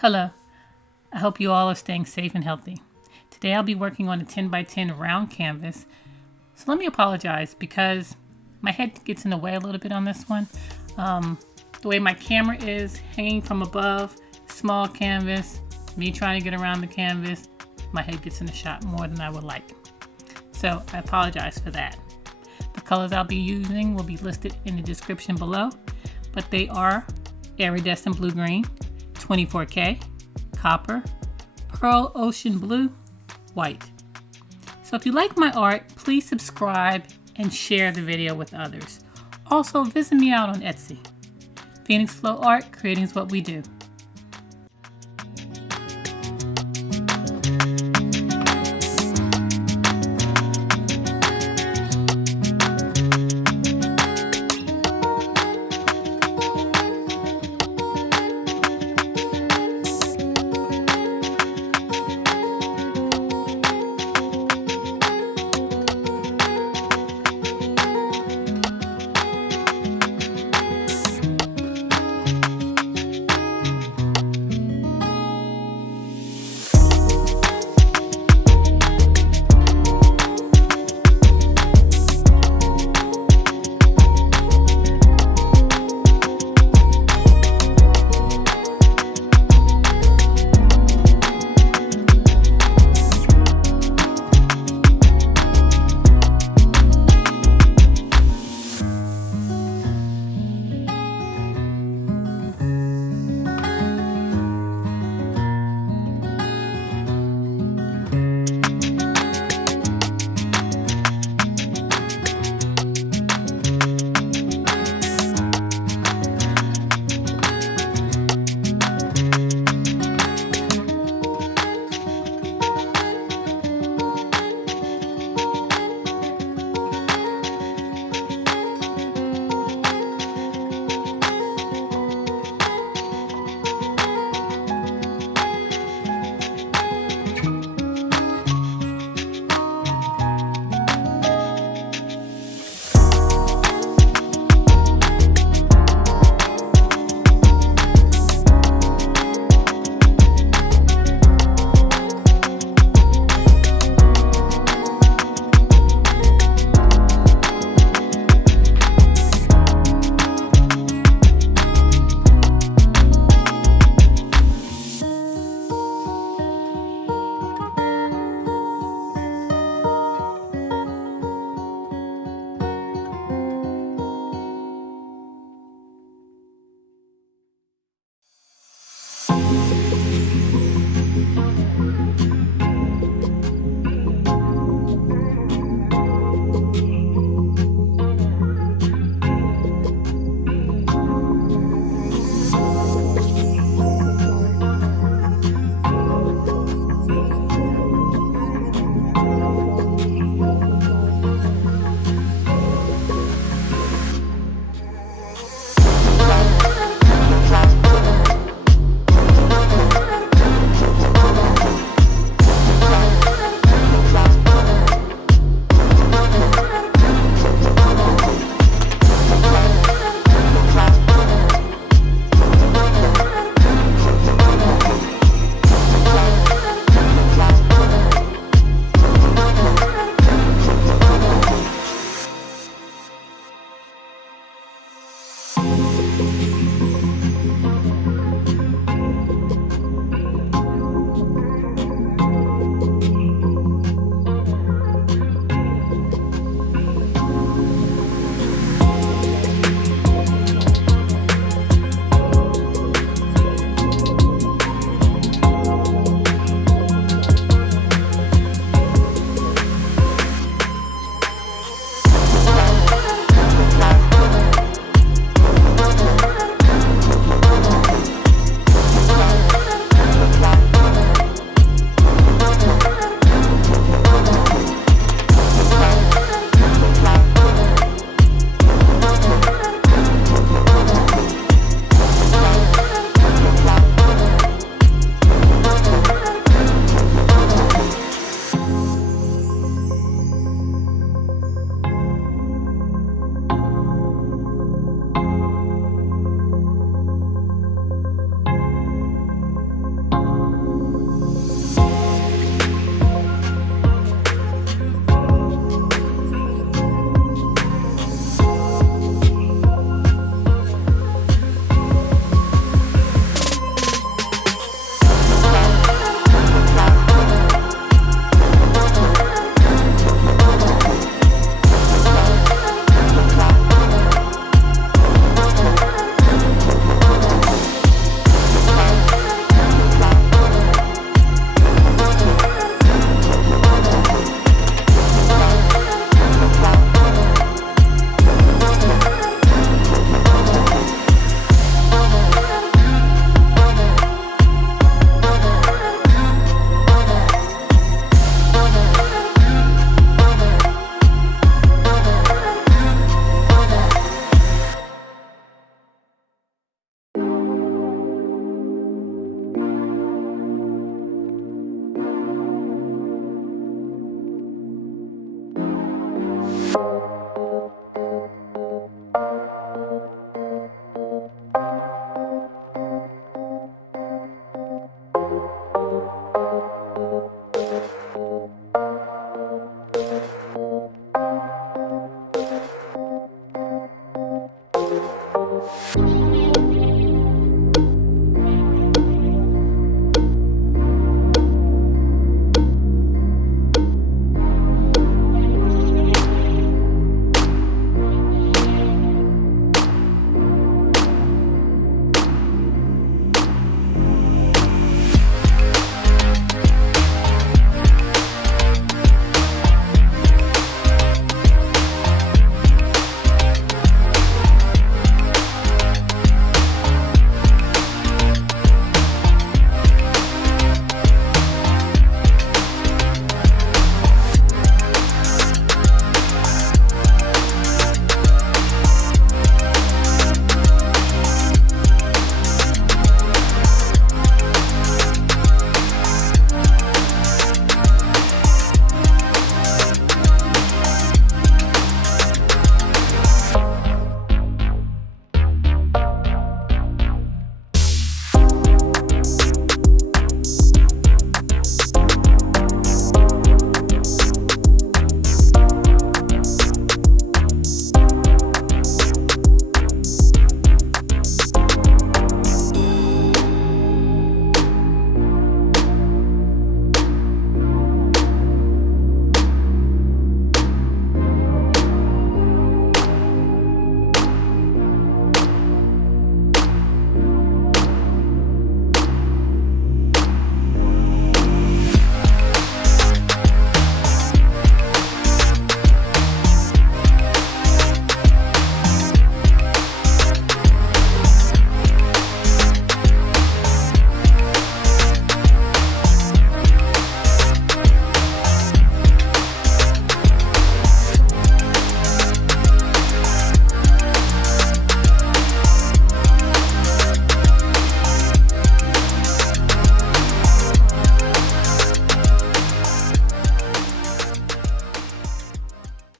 Hello, I hope you all are staying safe and healthy. Today I'll be working on a 10 by 10 round canvas. So let me apologize because my head gets in the way a little bit on this one. The way my camera is hanging from above, small canvas, me trying to get around the canvas, my head gets in the shot more than I would like. So I apologize for that. The colors I'll be using will be listed in the description below, but they are Iridescent Blue Green, 24K, Copper, Pearl Ocean Blue, White. So if you like my art, please subscribe and share the video with others. Also, visit me out on Etsy. Phoenix Flow Art, creating is what we do.